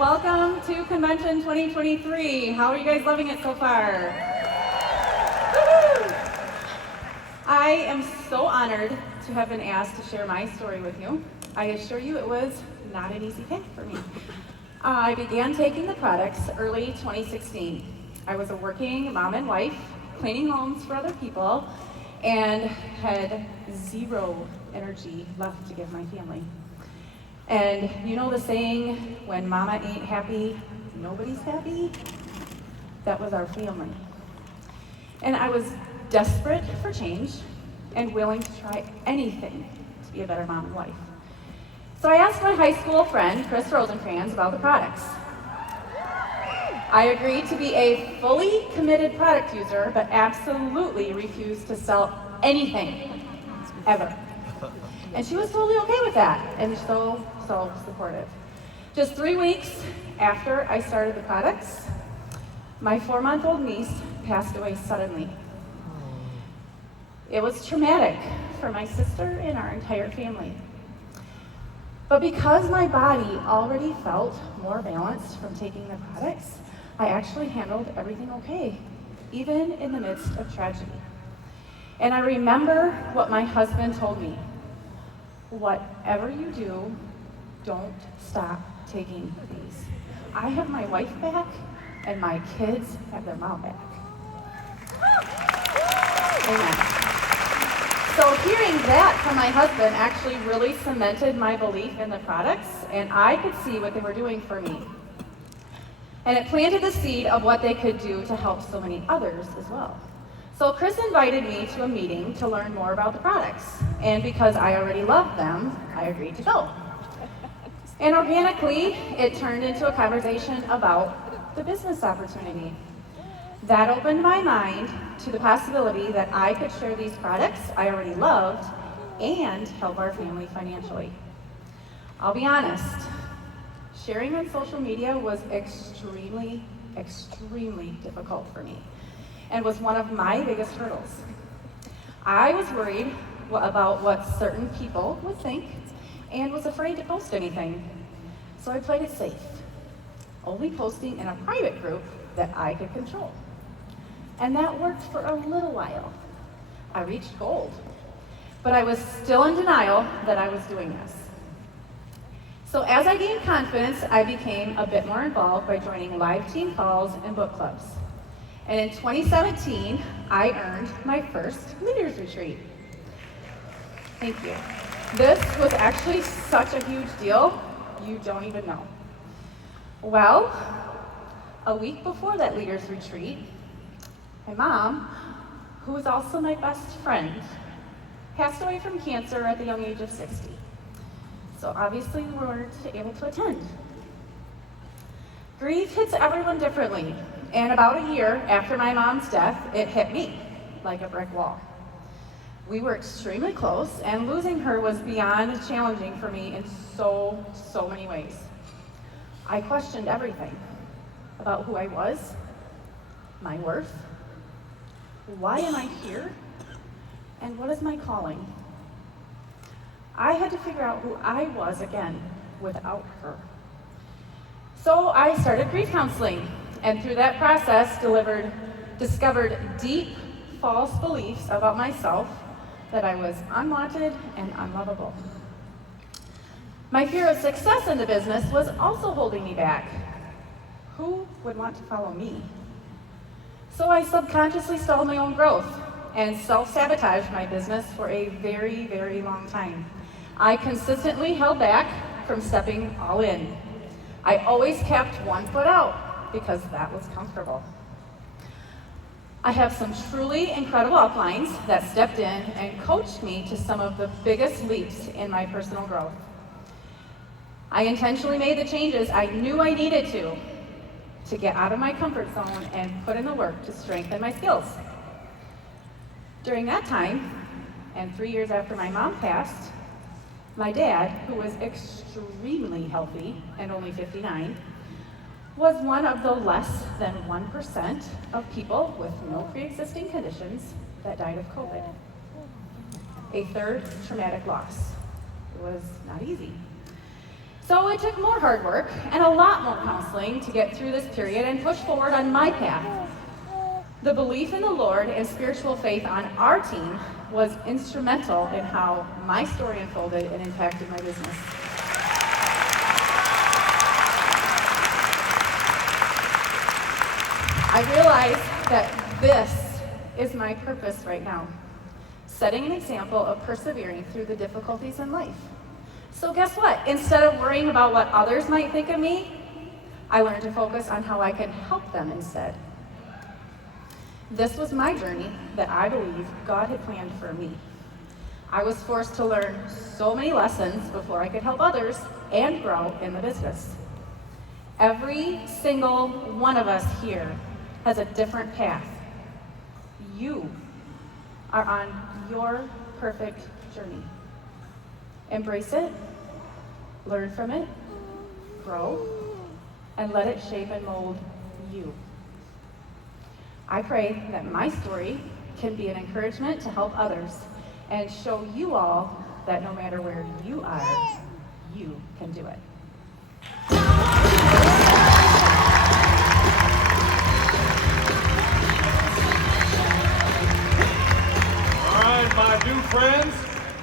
Welcome to Convention 2023. How are you guys loving it so far? Woo-hoo! I am so honored to have been asked to share my story with you. I assure you it was not an easy path for me. I began taking the products early 2016. I was a working mom and wife, cleaning homes for other people, and had zero energy left to give my family. And you know the saying, when mama ain't happy, nobody's happy? That was our family. And I was desperate for change and willing to try anything to be a better mom and wife. So I asked my high school friend, Chris Rosencrantz, about the products. I agreed to be a fully committed product user, but absolutely refused to sell anything, ever. And she was totally okay with that, and so supportive. Just 3 weeks after I started the products, my 4-month-old niece passed away suddenly. It was traumatic for my sister and our entire family. But because my body already felt more balanced from taking the products, I actually handled everything okay, even in the midst of tragedy. And I remember what my husband told me. Whatever you do, don't stop taking these. I have my wife back, and my kids have their mom back. Amen. So hearing that from my husband actually really cemented my belief in the products, and I could see what they were doing for me. And it planted the seed of what they could do to help so many others as well. So Chris invited me to a meeting to learn more about the products, and because I already loved them, I agreed to go. And organically, it turned into a conversation about the business opportunity. That opened my mind to the possibility that I could share these products I already loved and help our family financially. I'll be honest, sharing on social media was extremely difficult for me and was one of my biggest hurdles. I was worried about what certain people would think and was afraid to post anything. So I played it safe, only posting in a private group that I could control. And that worked for a little while. I reached gold, but I was still in denial that I was doing this. So as I gained confidence, I became a bit more involved by joining live team calls and book clubs. And in 2017, I earned my first leaders retreat. Thank you. This was actually such a huge deal, you don't even know. Well, a week before that leaders retreat, my mom, who was also my best friend, passed away from cancer at the young age of 60. So obviously we weren't able to attend. Grief hits everyone differently, and about a year after my mom's death, it hit me like a brick wall. We were extremely close, and losing her was beyond challenging for me in so many ways. I questioned everything about who I was, my worth, why am I here, and what is my calling? I had to figure out who I was again without her. So I started grief counseling, and through that process discovered deep false beliefs about myself, that I was unwanted and unlovable. My fear of success in the business was also holding me back. Who would want to follow me? So I subconsciously stalled my own growth and self-sabotaged my business for a very long time. I consistently held back from stepping all in. I always kept one foot out because that was comfortable. I have some truly incredible uplines that stepped in and coached me to some of the biggest leaps in my personal growth. I intentionally made the changes I knew I needed to get out of my comfort zone and put in the work to strengthen my skills. During that time, and 3 years after my mom passed, my dad, who was extremely healthy and only 59, was one of the less than 1% of people with no pre-existing conditions that died of COVID. A third traumatic loss. It was not easy. So it took more hard work and a lot more counseling to get through this period and push forward on my path. The belief in the Lord and spiritual faith on our team was instrumental in how my story unfolded and impacted my business. I realize that this is my purpose right now, setting an example of persevering through the difficulties in life. So guess what? Instead of worrying about what others might think of me, I learned to focus on how I can help them instead. This was my journey that I believe God had planned for me. I was forced to learn so many lessons before I could help others and grow in the business. Every single one of us here has a different path. You are on your perfect journey. Embrace it, learn from it, grow, and let it shape and mold you. I pray that my story can be an encouragement to help others and show you all that no matter where you are, you can do it.